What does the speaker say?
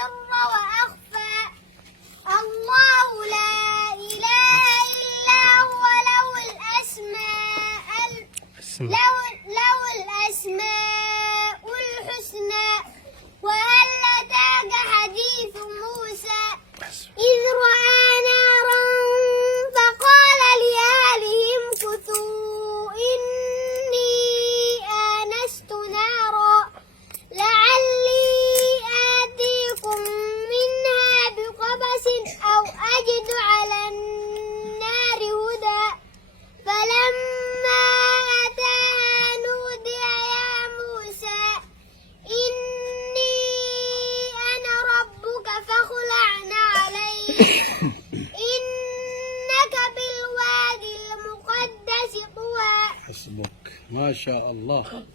السر وأخفى الله لا إله إلا هو له الأسماء الحسنى وهل أتاك حديث موسى إذ رأى نارا فقال لأهلهم كثوا إني آنست نارا لعلي آتيكم منها بقبس أو أجد على النار هدى فلما أتاها نودي يا موسى إني أنا ربك فاخلع عليك إنك بالوادي المقدس طوى. حسبك ما شاء الله.